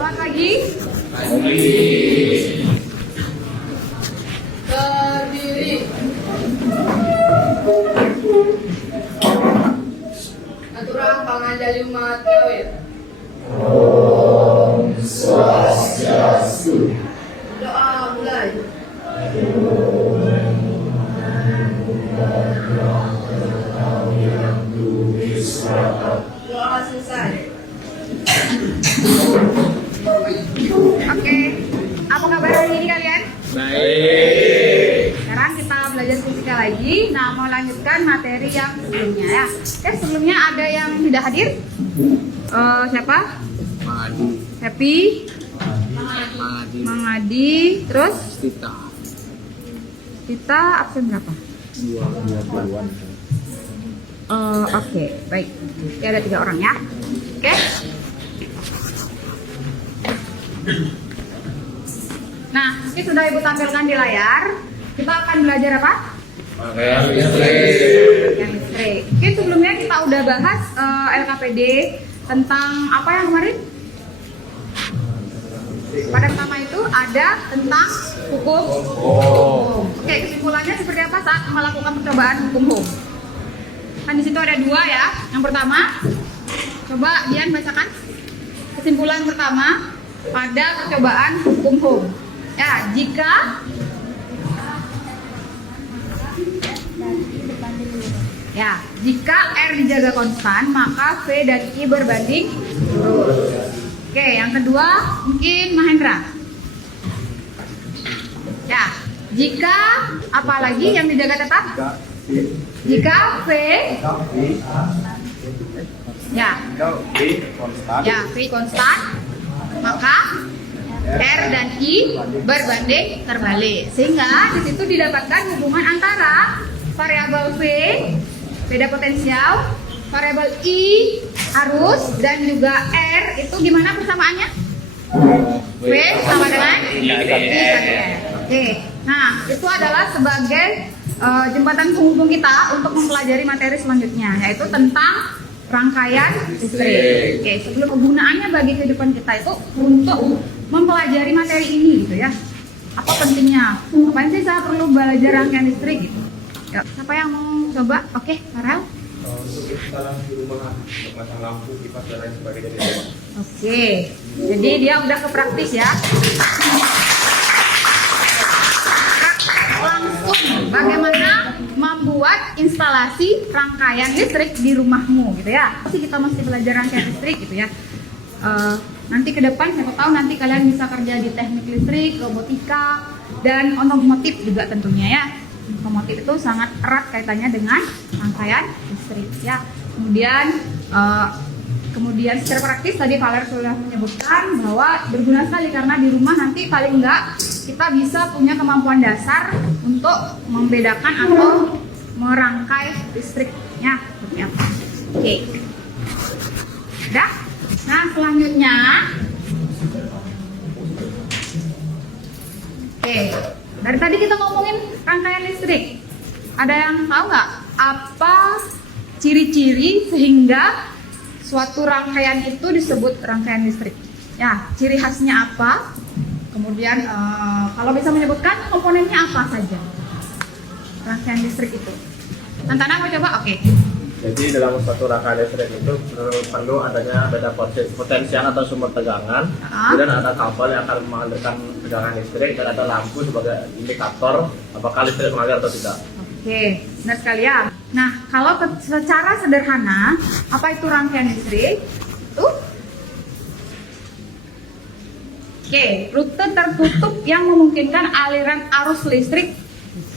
Selamat pagi. Berdiri. Aturang pangandalu mateo ya. Om Swastiastu. Doa mulai. Doa selesai. Oke, apa kabar hari ini kalian? Baik. Sekarang kita belajar fisika lagi. Nah, mau lanjutkan materi yang sebelumnya ya. Oke, sebelumnya ada yang tidak hadir? Siapa? Madi. Happy, Madi. Mang Adi, terus Tita. kita absen berapa? 20-an. Oke, baik. Ya, ada 3 orang ya. Oke. Nah, ini sudah Ibu tampilkan di layar. Kita akan belajar apa? Pakaian listrik. Listrik. Oke, sebelumnya kita udah bahas LKPD tentang apa yang kemarin? Pada pertama itu ada tentang hukum. Oke, kesimpulannya seperti apa saat melakukan percobaan hukum Ohm? Kan di situ ada 2 ya. Yang pertama, coba Dian bacakan kesimpulan pertama pada percobaan hukum Ohm. Ya, jika R dijaga konstan, maka V dan I berbanding lurus. Oke, yang kedua mungkin Mahendra. Ya, jika apalagi yang dijaga tetap? Jika V V konstan, maka R dan I berbanding terbalik. Sehingga di situ didapatkan hubungan antara variabel V, beda potensial, variabel I arus, dan juga R itu gimana persamaannya? V sama dengan I kali R. Oke, nah itu adalah sebagai jembatan penghubung kita untuk mempelajari materi selanjutnya, yaitu tentang rangkaian listrik. Oke, sebelum kegunaannya bagi kehidupan kita itu untuk mempelajari materi ini gitu ya. Apa pentingnya? Ngapain sih saya perlu belajar rangkaian listrik gitu? Ya, siapa yang mau coba? Oke, Farel. Untuk instalan di rumah, untuk pasang lampu, kipas dan lain sebagainya di rumah. Oke, jadi dia udah ke praktis ya. Langsung bagaimana membuat instalasi rangkaian listrik di rumahmu gitu ya. Pasti kita mesti belajar rangkaian listrik gitu ya. Nanti ke depan siapa tahu nanti kalian bisa kerja di teknik listrik, robotika, dan otomotif juga tentunya ya. Otomotif itu sangat erat kaitannya dengan rangkaian listrik ya. Kemudian secara praktis tadi Valer sudah menyebutkan bahwa berguna sekali karena di rumah nanti paling enggak kita bisa punya kemampuan dasar untuk membedakan atau merangkai listriknya seperti apa. Oke. Udah? Nah, selanjutnya dari tadi kita ngomongin rangkaian listrik. Ada yang tahu nggak apa ciri-ciri sehingga suatu rangkaian itu disebut rangkaian listrik? Ya, ciri khasnya apa? Kemudian kalau bisa menyebutkan komponennya apa saja rangkaian listrik itu. Tantana mau coba? Oke. Jadi dalam suatu rangkaian listrik itu perlu adanya beda potensial atau sumber tegangan, kemudian ada kabel yang akan mengalirkan tegangan listrik, dan ada lampu sebagai indikator apakah listrik mengalir atau tidak. Oke, benar sekali ya. Nah, kalau secara sederhana, apa itu rangkaian listrik? Rute tertutup yang memungkinkan aliran arus listrik.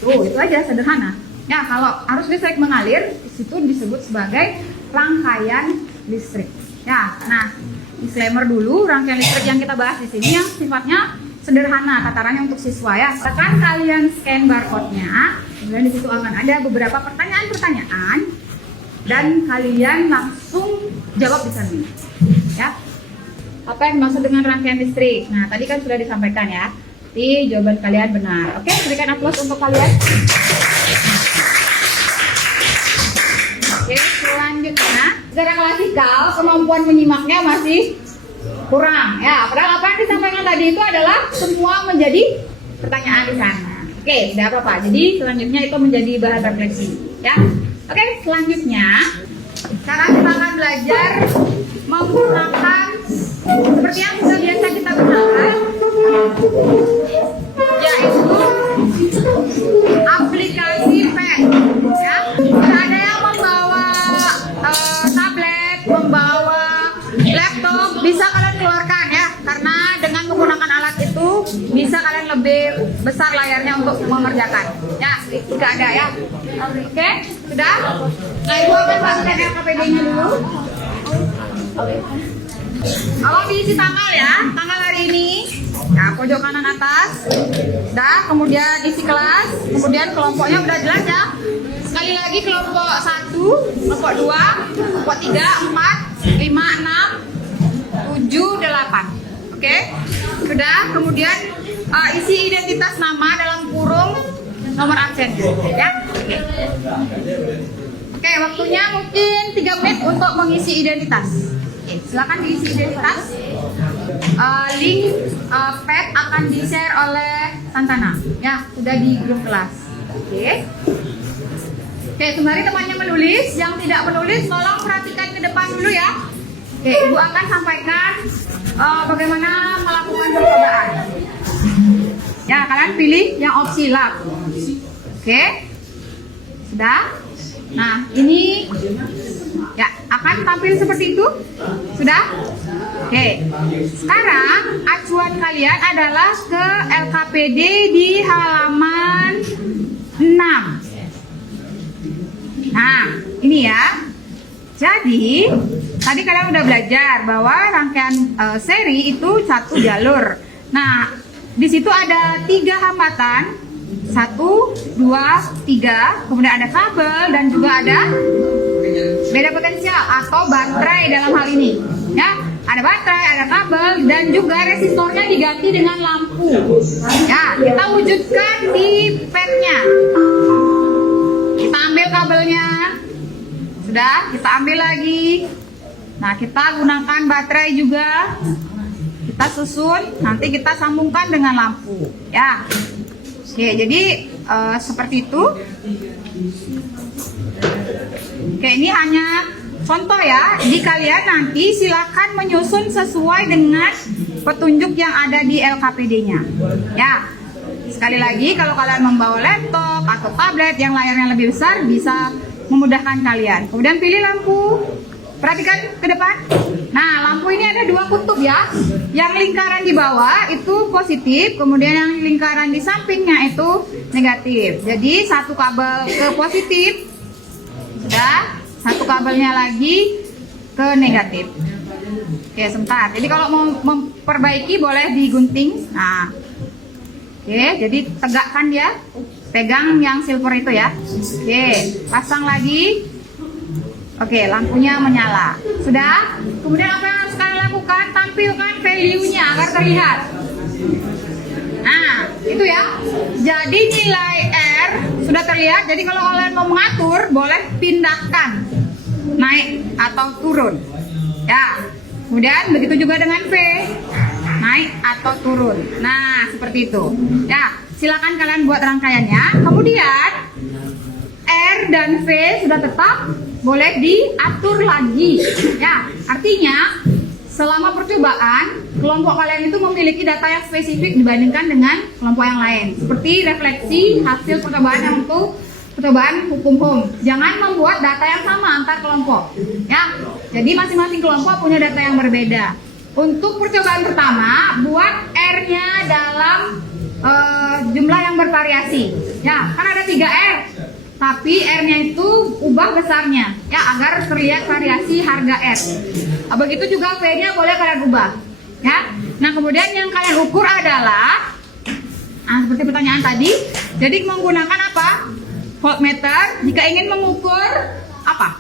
Itu aja sederhana. Ya, kalau arus listrik mengalir, itu disebut sebagai rangkaian listrik. Ya, nah, disclaimer dulu, rangkaian listrik yang kita bahas di sini yang sifatnya sederhana, tatarannya untuk siswa ya. Sekarang kalian scan barcode-nya, kemudian di situ akan ada beberapa pertanyaan-pertanyaan, dan kalian langsung jawab di sana. Ya, apa yang dimaksud dengan rangkaian listrik? Nah, tadi kan sudah disampaikan ya. Jadi jawaban kalian benar. Oke, berikan aplaus untuk kalian. Oke, selanjutnya secara klasikal kemampuan menyimaknya masih kurang. Ya, padahal apa yang disampaikan tadi itu adalah semua menjadi pertanyaan di sana. Oke, tidak apa-apa. Jadi selanjutnya itu menjadi bahan refleksi. Ya, oke. Selanjutnya, sekarang kita akan belajar menggunakan seperti yang sudah biasa kita gunakan, yaitu aplikasi pen. Ya, tidak ada yang membawa tablet, membawa laptop, bisa kalian keluarkan ya, karena dengan menggunakan alat itu bisa kalian lebih besar layarnya untuk mengerjakan. Ya, jika ada ya. Oke, sudah. Nah, ibu akan masukkan LKPD-nya dulu. Kalau diisi tanggal ya, tanggal hari ini, ya pojok kanan atas, dah, kemudian isi kelas, kemudian kelompoknya udah jelas ya. Sekali lagi kelompok 1, kelompok 2, kelompok 3, 4, 5, 6, 7, 8. Oke, sudah. Kemudian isi identitas nama dalam kurung nomor absen ya. Oke, waktunya mungkin 3 menit untuk mengisi identitas. Oke, silakan diisi identitas. Link pad akan di-share oleh Santana. Ya, sudah di grup kelas. Oke. Oke, sembari temannya menulis, yang tidak menulis tolong perhatikan ke depan dulu ya. Oke, ibu akan sampaikan bagaimana melakukan percobaan. Ya, kalian pilih yang opsi lab. Oke. Sudah? Nah, ini ya akan tampil seperti itu. Sudah? Oke. Sekarang acuan kalian adalah ke LKPD di halaman 6. Nah, ini ya. Jadi, tadi kalian udah belajar bahwa rangkaian seri itu satu jalur. Nah, di situ ada 3 hambatan. 1, 2, 3. Kemudian ada kabel dan juga ada beda potensial atau baterai dalam hal ini. Ya, ada baterai, ada kabel dan juga resistornya diganti dengan lampu. Ya, kita wujudkan di padnya. Kita ambil kabelnya. Sudah, kita ambil lagi. Nah, kita gunakan baterai juga. Kita susun, nanti kita sambungkan dengan lampu. Ya. Oke, jadi seperti itu. Oke, ini hanya contoh ya. Di kalian nanti silakan menyusun sesuai dengan petunjuk yang ada di LKPD-nya. Ya. Sekali lagi, kalau kalian membawa laptop atau tablet yang layarnya lebih besar bisa memudahkan kalian. Kemudian pilih lampu. Perhatikan ke depan. Nah, lampu ini ada 2 kutub ya. Yang lingkaran di bawah itu positif, kemudian yang lingkaran di sampingnya itu negatif. Jadi satu kabel ke positif, sudah. Satu kabelnya lagi ke negatif. Oke, sebentar. Jadi kalau mau memperbaiki boleh digunting. Nah, oke. Jadi tegakkan dia. Pegang yang silver itu ya. Oke, pasang lagi. Oke, lampunya menyala. Sudah? Kemudian apa yang harus kalian lakukan? Tampilkan value-nya agar terlihat. Nah, itu ya. Jadi nilai R sudah terlihat. Jadi kalau kalian mau mengatur, boleh pindahkan naik atau turun. Ya. Kemudian begitu juga dengan V. Naik atau turun. Nah, seperti itu. Ya, silakan kalian buat rangkaiannya. Kemudian R dan V sudah tetap, boleh diatur lagi. Ya, artinya selama percobaan kelompok kalian itu memiliki data yang spesifik dibandingkan dengan kelompok yang lain. Seperti refleksi hasil percobaan yang untuk percobaan hukum home. Jangan membuat data yang sama antar kelompok. Ya, jadi masing-masing kelompok punya data yang berbeda. Untuk percobaan pertama, buat R-nya dalam jumlah yang bervariasi. Ya, kan ada 3 R. Tapi R-nya itu ubah besarnya ya agar terlihat variasi harga R. Begitu juga V-nya boleh kalian ubah ya. Nah, kemudian yang kalian ukur adalah seperti pertanyaan tadi. Jadi menggunakan apa? Voltmeter jika ingin mengukur apa?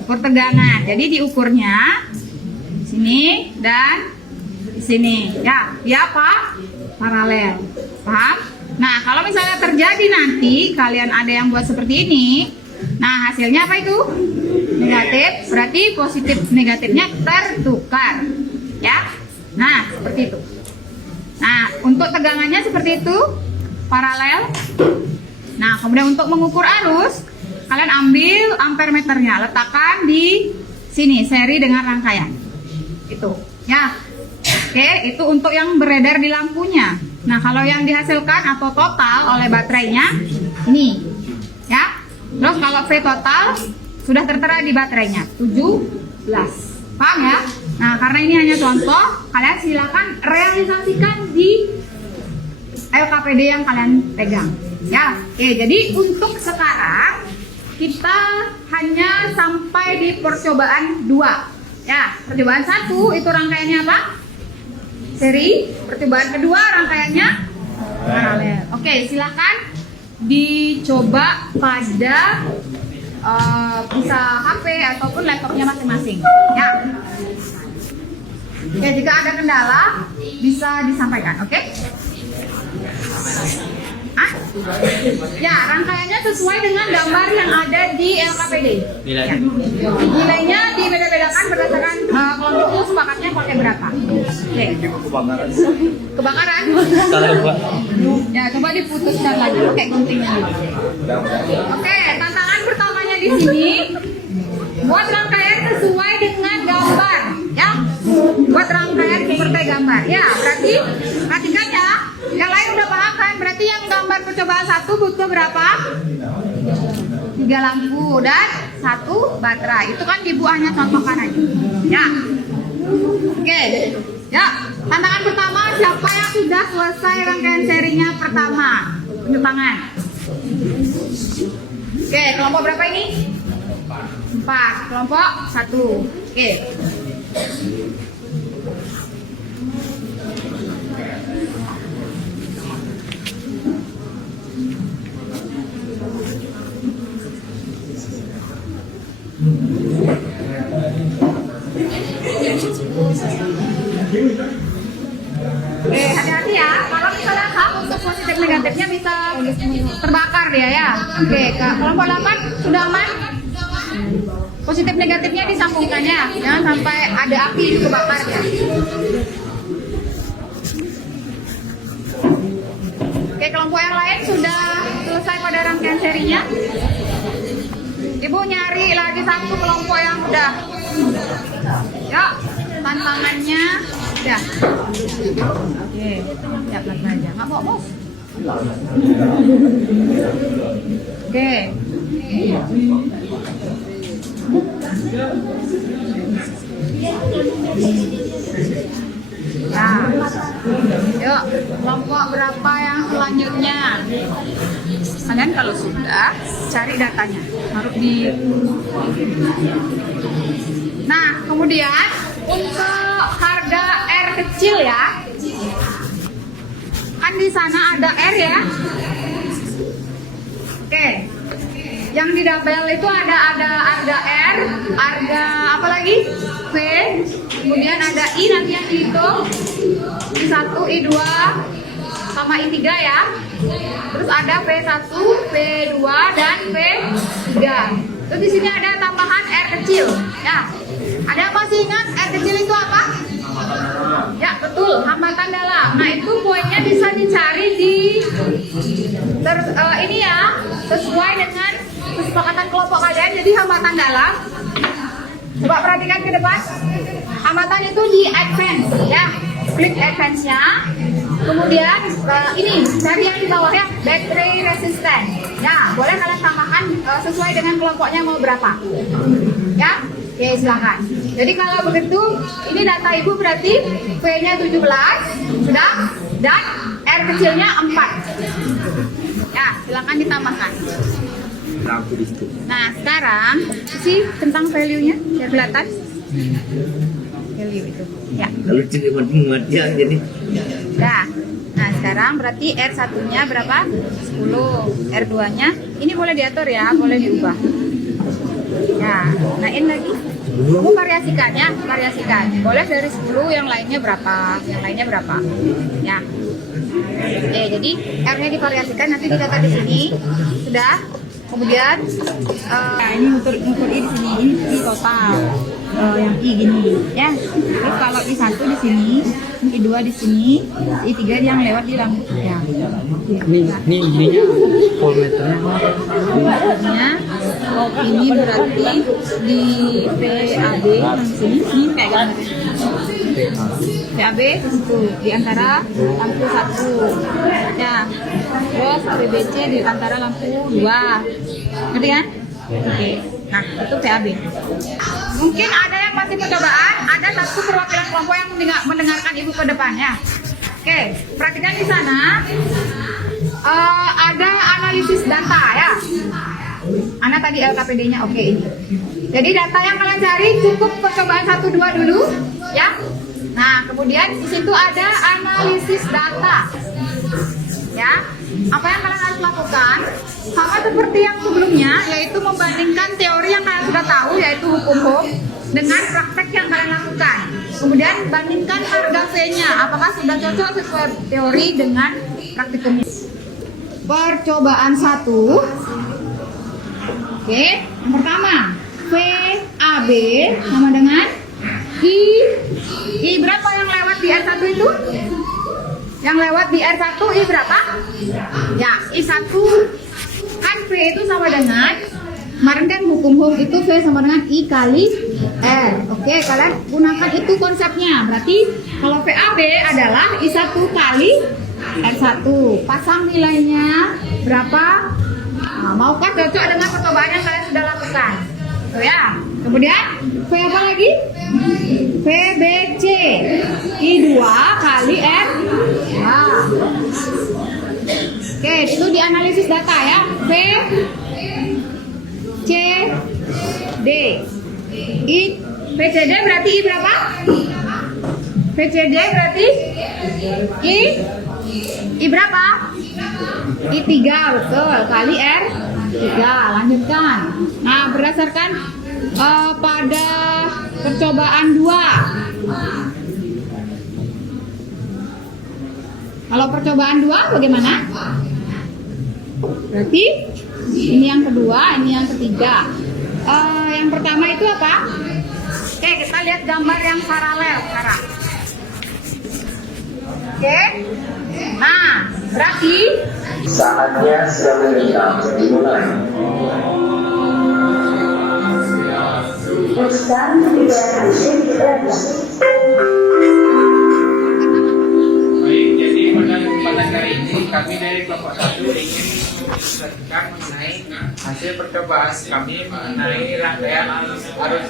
Ukur tegangan. Jadi diukurnya sini dan di sini ya. Dia apa? Paralel. Paham? Nah, kalau misalnya terjadi nanti kalian ada yang buat seperti ini, nah hasilnya apa itu? Negatif, berarti positif negatifnya tertukar. Ya. Nah, seperti itu. Nah, untuk tegangannya seperti itu, paralel. Nah, kemudian untuk mengukur arus, kalian ambil ampermeternya, letakkan di sini, seri dengan rangkaian. Itu, ya. Oke, itu untuk yang beredar di lampunya. Nah, kalau yang dihasilkan atau total oleh baterainya, ini, ya. Terus kalau V total sudah tertera di baterainya, 17. Paham ya? Nah, karena ini hanya contoh, kalian silakan realisasikan di LKPD yang kalian pegang. Ya, oke. Jadi untuk sekarang kita hanya sampai di percobaan 2. Ya, percobaan 1 itu rangkaiannya apa? Seri. Percobaan kedua rangkaiannya paralel. Oke, silakan dicoba pada bisa HP ataupun laptopnya masing-masing. Ya. Oke, jika ada kendala bisa disampaikan. Oke? Ya, rangkaiannya sesuai dengan gambar yang ada di LKPD. Ya. Nilainya dibeda-bedakan berdasarkan kelompok sepakatnya pakai berapa. Oke. Kebakaran? Ya, coba diputuskan lagi pakai guntingnya. Oke, tantangan pertamanya di sini buat rangkaian sesuai dengan gambar, ya. Buat rangkaian seperti gambar. Ya, berarti perhatikan ya. Yang lain udah paham kan? Berarti yang gambar percobaan 1 butuh berapa? 3 lampu dan 1 baterai. Itu kan ibu hanya contohkan aja. Ya. Oke. Ya. Tantangan pertama, siapa yang sudah selesai rangkaian serinya pertama? Tunjuk tangan. Oke, kelompok berapa ini? 4. Kelompok 1. Oke. Hati-hati ya, kalau misalnya untuk positif negatifnya bisa terbakar dia ya. Oke, kelompok 8 sudah aman? Positif negatifnya disambungkannya, jangan sampai ada api itu kebakar ya. Oke, kelompok yang lain sudah selesai pada rangkaian serinya. Ibu nyari lagi 1 kelompok yang udah. Ya, tantangannya udah. Oke, siap aja. Nggak mau, bos. Oke. Nah, yuk kelompok berapa yang selanjutnya? Kalian kalau sudah cari datanya, taruh di. Nah, kemudian untuk harga R kecil ya, kan di sana ada R ya. Oke, yang di dabel itu ada harga R, harga apa lagi? V, kemudian ada I nanti yang dihitung, I1, I2, sama I3 ya. Terus ada V1, V2 dan V3. Terus di sini ada tambahan R kecil ya. Ada yang masih ingat R kecil itu apa? Ya betul, hambatan dalam. Nah itu poinnya bisa dicari di ini ya, sesuai dengan kesepakatan kelompok kalian. Jadi hambatan dalam, coba perhatikan ke depan. Hambatan itu di advance ya, klik advance-nya. Kemudian ini dari yang di bawah ya, battery resistant. Ya, boleh kalian tambahkan sesuai dengan kelompoknya mau berapa. Ya, oke silakan. Jadi kalau begitu, ini data ibu berarti V-nya 17 sudah, dan R kecilnya 4. Ya, silakan ditambahkan. Nah, sekarang isi tentang value-nya biar kelihatan. Value itu. Ya. Kalau jadi muat ya jadi. Nah, sekarang berarti R1-nya berapa? 10. R2-nya ini boleh diatur ya, boleh diubah. Ya, nain lagi. Kamu variasikan ya, variasikan. Boleh dari 10, yang lainnya berapa? Yang lainnya berapa? Ya. Oke, jadi R-nya divariasikan nanti didata di sini. Sudah. Kemudian ini ukur I di sini, ini total. yang I gini ya. Terus kalau I1 di sini, I2 di sini, I3 yang lewat di lampu ya. Ini ininya voltmeternya Artinya ini berarti di PAB yang sini kayak gimana? PAB itu di antara lampu 1 ya. Terus PBC di antara lampu 2. Ngerti kan? Oke. Nah, itu PAB. Mungkin ada yang masih percobaan, ada satu perwakilan kelompok yang mendengarkan ibu ke depannya. Oke, perhatikan di sana ada analisis data ya. Ana tadi LKPD-nya oke ini. Jadi data yang kalian cari cukup percobaan 1, 2 dulu ya. Nah, kemudian di situ ada analisis data. Ya. Apa yang kalian harus lakukan? Sama seperti yang sebelumnya, yaitu membandingkan teori yang kalian sudah tahu, yaitu hukum Ohm, dengan praktek yang kalian lakukan. Kemudian bandingkan harga V-nya, apakah sudah cocok sesuai teori dengan praktikumnya. Percobaan 1. Oke, yang pertama, VAB sama dengan I berapa yang lewat di R1 itu? Yang lewat di R1 I berapa? Ya, I1 kan V itu sama dengan, kemarin kan hukum Ohm itu V sama dengan I kali R. Oke, kalian gunakan itu konsepnya. Berarti kalau VAB adalah I1 kali R1. Pasang nilainya berapa? Nah, maukah cocok dengan percobaan yang kalian sudah lakukan? Tuh ya. Kemudian V apa lagi? VBC I2 kali R. Nah. Oke, itu dianalisis data ya. V C D I VCD berarti I berapa? VCD berarti I berapa? I3 betul kali R3. Lanjutkan. Nah, berdasarkan pada percobaan 2. Kalau percobaan 2 bagaimana? Berarti ini yang kedua, ini yang ketiga. Yang pertama itu apa? Oke, kita lihat gambar yang paralel sekarang. Oke. Nah, berarti saatnya sedang dimulai. Baik, jadi pada kesempatan kali ini kami dari kelompok 1 ingin menjelaskan mengenai hasil percobaan kami mengenai rangkaian arus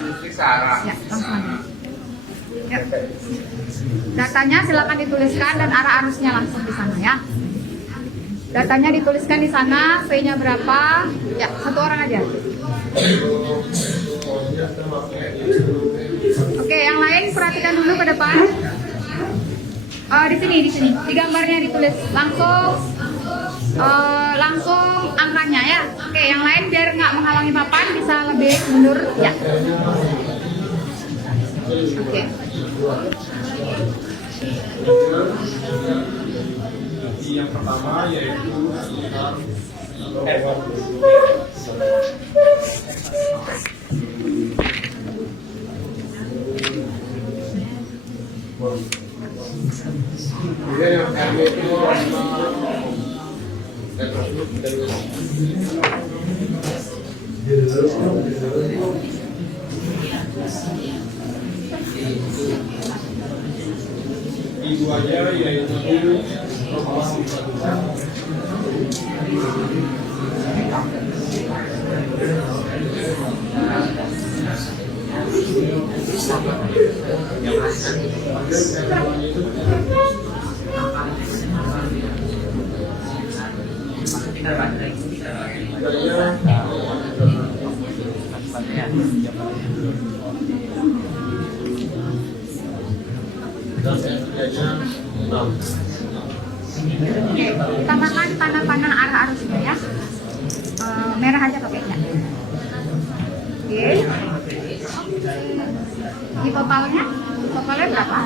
listrik searah. ya, langsung aja. Ya. Datanya silakan dituliskan dan arah arusnya langsung di sana ya. Datanya dituliskan di sana, V-nya berapa? Ya, satu orang aja. Oke, yang lain perhatikan dulu ke depan. Di sini, di gambarnya ditulis langsung angkanya ya. Oke, yang lain biar nggak menghalangi papan bisa lebih mundur ya. Oke. Yang pertama yaitu I2-nya yaitu Oke, tambahkan panah-panah arah arusnya ya. Merah aja pakainya. Oke. Di totalnya berapa?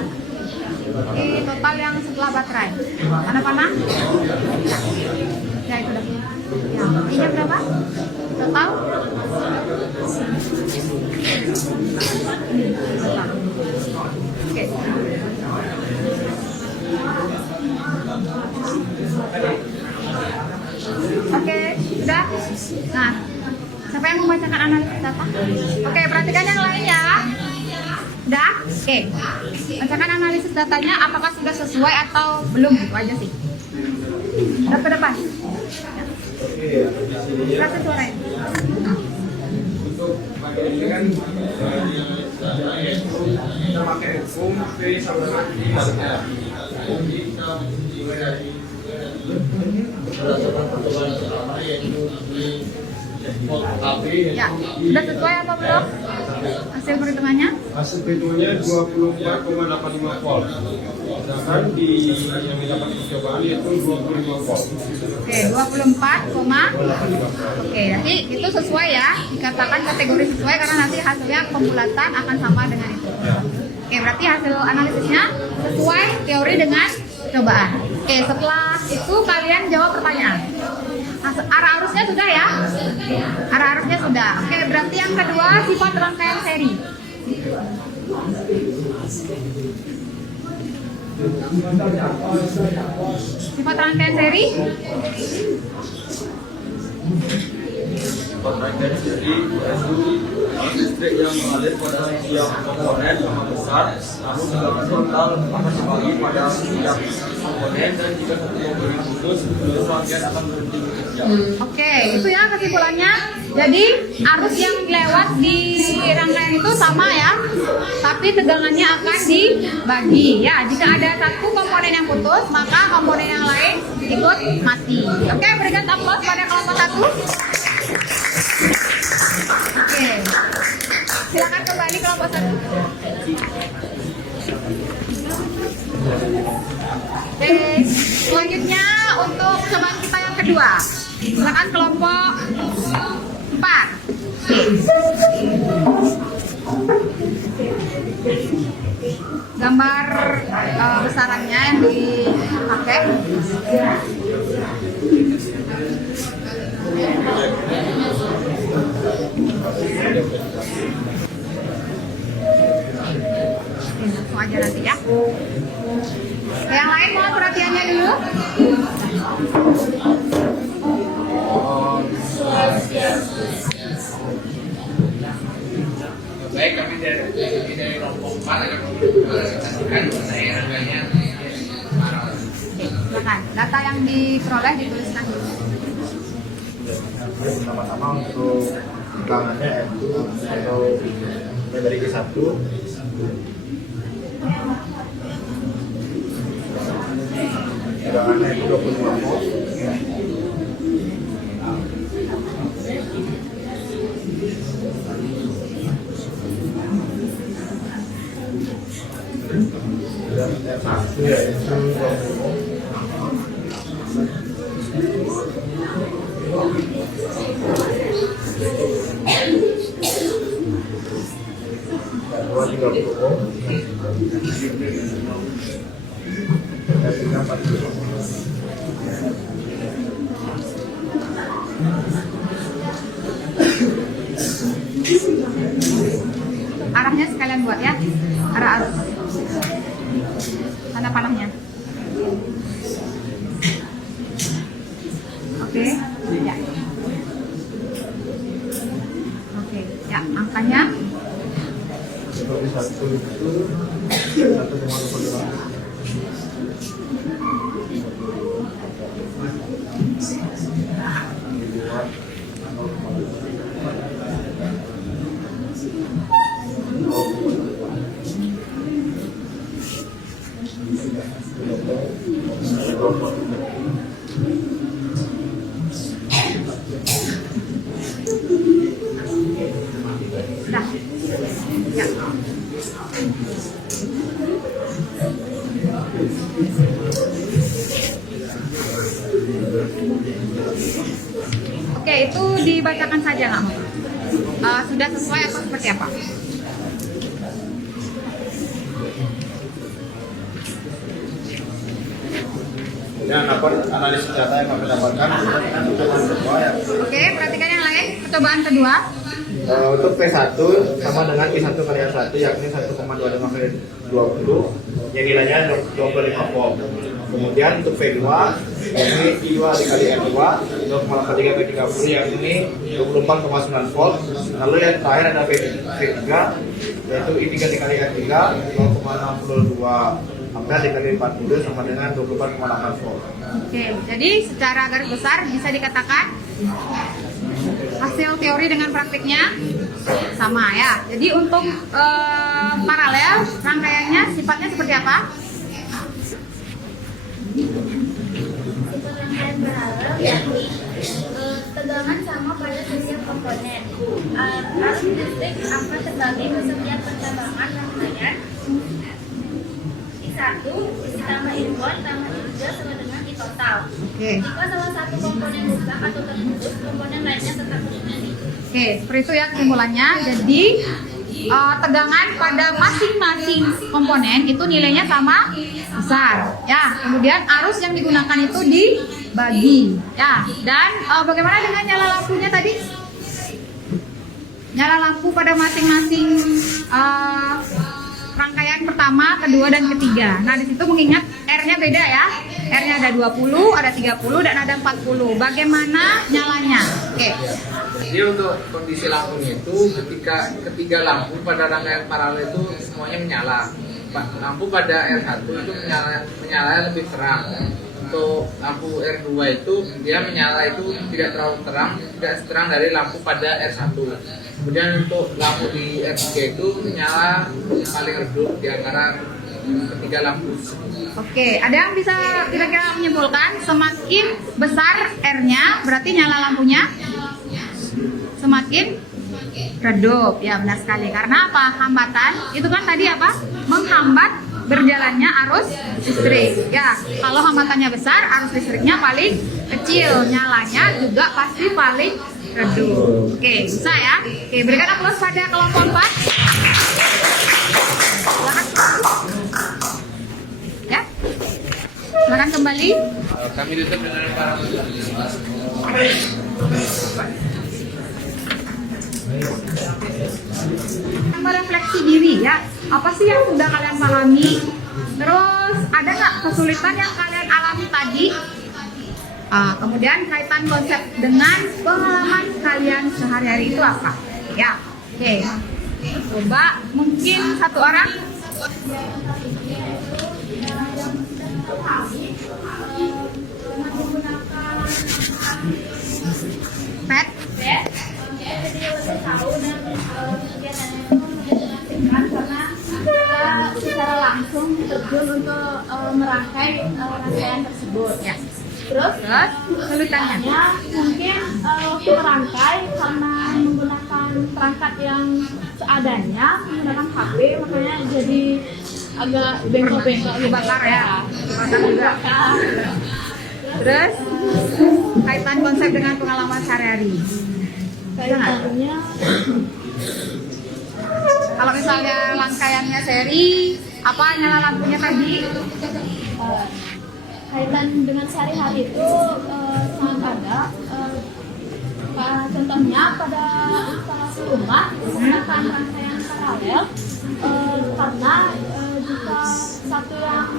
Di total yang setelah baterai. Panah-panah? Ya itu dah. Ya, I-nya berapa? Total? Oke. Oke, udah. Nah, siapa yang membacakan analisis data? Oke, perhatikan yang lain ya. Udah? Oke. Bacakan analisis datanya apakah sudah sesuai atau belum, gitu aja sih. Udah ke depan. Kasih suaranya. Untuk bagian ini kan kita pakai hukum P sama dengan Ya, sudah sesuai apa belum? Hasil perhitungannya? Hasil perhitungannya 24,85 volt. Sedangkan di yang didapat percobaan yaitu 25 volt. Oke, 24, oke, nanti itu sesuai ya, dikatakan kategori sesuai karena nanti hasilnya pembulatan akan sama dengan itu. Oke, berarti hasil analisisnya sesuai teori dengan cobaan. Oke, setelah itu kalian jawab pertanyaan. Arah arusnya sudah ya? Arah arusnya sudah. Oke, berarti yang kedua sifat rangkaian seri. Sifat rangkaian seri? Rangkaian seri yaitu listrik yang mengalir pada setiap komponen yang besar, namun tegangan total akan dibagi pada setiap komponen dan jika satu komponen putus, seluruh rangkaian akan berhenti bekerja. Oke, itu ya kesimpulannya. Jadi arus yang lewat di rangkaian itu sama ya, tapi tegangannya akan dibagi ya. Jika ada satu komponen yang putus, maka komponen yang lain ikut mati. Oke, berikan aplaus pada kelompok 1. Oke, silakan kembali kelompok 1. Oke, selanjutnya untuk cobaan kita yang kedua. Silakan kelompok 4. Gambar besarannya yang dipakai. Langsung aja nanti ya. Yang lain mohon perhatiannya dulu. baik kami dari kelompok 4 akan mempresentasikan mengenai rangkaian Silakan, data yang diperoleh dituliskan dulu. Pertama-tama untuk tegangannya atau dari I1 tegangannya itu 25 volt. Dan R1 yaitu 20. Dua 30 ohm, dan 40 ohm. Arahnya sekalian buat ya, arah arus. Tanda panahnya. Oke, ya. Oke, ya angkanya. Seperti 1 itu 1,28. Nah, ya. Oke, itu dibacakan saja nggak mau? Sudah sesuai atau seperti apa? Ya, analis data yang kami dapatkan sudah sesuai. Oke, perhatikan yang lain. percobaan kedua. Untuk P1 sama dengan I1 kali R1 yakni 1,25 kali 20 yang nilainya 25 volt. Kemudian untuk P2 yakni I2 dikali R2 0,83 kali 30 yakni 24,9 volt. Lalu yang terakhir ada P3 yaitu I3 dikali R3 0,62 ampere dikali 40 sama dengan 24,8 volt. Oke, jadi secara garis besar bisa dikatakan hasil teori dengan praktiknya sama ya. Jadi untuk paralel rangkaiannya sifatnya seperti apa? Sifat rangkaian paralel yakni tegangan sama pada setiap komponen. Arus listrik akan terbagi ke setiap percabangan rangkaian. I1 ditambah I2 ditambah I3 sama dengan I total. Jika salah satu komponen rusak atau terputus, komponen lainnya tetap berfungsi. Oke, seperti itu ya kesimpulannya. Jadi tegangan pada masing-masing komponen itu nilainya sama besar. Ya, kemudian arus yang digunakan itu dibagi. Ya, dan bagaimana dengan nyala lampunya tadi? Nyala lampu pada masing-masing rangkaian pertama, kedua, dan ketiga. Nah, di situ mengingat R-nya beda ya. R-nya ada 20, ada 30, dan ada 40. Bagaimana nyalanya? Oke. Jadi untuk kondisi lampunya itu ketika ketiga lampu pada rangkaian paralel itu semuanya menyala. Lampu pada R1 itu menyala lebih terang. Untuk lampu R2 itu dia menyala itu tidak terlalu terang, tidak seterang dari lampu pada R1. Kemudian untuk lampu di R3 itu menyala paling redup di antara ketiga lampu. Oke, ada yang bisa kira-kira menyimpulkan semakin besar R-nya berarti nyala lampunya semakin redup. Ya, benar sekali. Karena apa? Hambatan itu kan tadi apa? Menghambat berjalannya arus listrik. Ya, kalau hambatannya besar, arus listriknya paling kecil, nyalanya juga pasti paling redup. Oke, bisa ya. Oke, berikan aplaus pada kelompok 4. Ya, silakan kembali. Kami tutup dengan para merefleksi diri ya. Apa sih yang sudah kalian pahami? Terus ada nggak kesulitan yang kalian alami tadi? Kemudian kaitan konsep dengan pengalaman kalian sehari-hari itu apa? Ya, oke. Coba mungkin satu orang. Pet. Jadi lebih tahu dan kegiatannya itu menyenangkan karena kita secara langsung terjun untuk merangkai rangkaian tersebut. Ya. Terus Kesulitannya. mungkin waktu merangkai karena menggunakan perangkat yang seadanya, menggunakan HP, makanya jadi agak bengkok-bengkok Dibakar ya. Dibakar juga. Terus kaitan konsep dengan pengalaman sehari-hari. Kaitannya Kalau misalnya rangkaiannya seri, apa nyala lampunya tadi? kaitan dengan sehari-hari itu sangat ada. Contohnya pada instalasi rumah menggunakan rangkaian paralel karena jika satu yang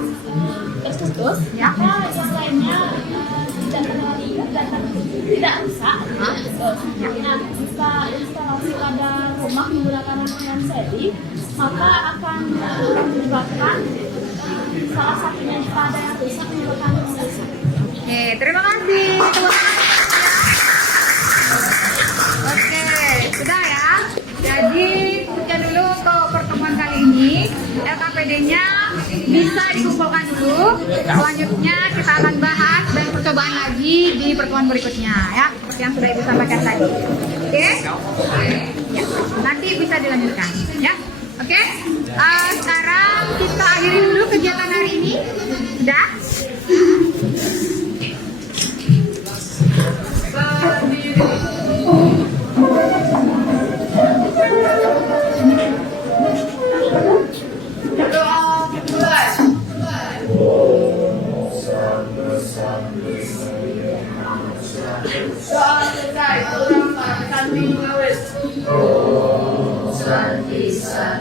terputus, maka yang lainnya tidak terlihat dan tidak rusak. Nah, jika instalasi pada rumah menggunakan rangkaian seri, maka akan menyebabkan salah satunya jika ada yang rusak menyebabkan rusak. Oke, terima kasih teman-teman. Oke, sudah ya. Jadi sekian dulu untuk pertemuan kali ini. LKPD-nya bisa dikumpulkan dulu. Selanjutnya kita akan bahas dan percobaan lagi di pertemuan berikutnya ya, seperti yang sudah Ibu sampaikan tadi. Oke? Ya, nanti bisa dilanjutkan ya. Oke? Sekarang kita akhiri dulu kegiatan hari ini. Sudah? Doa selesai, orang para santri bisa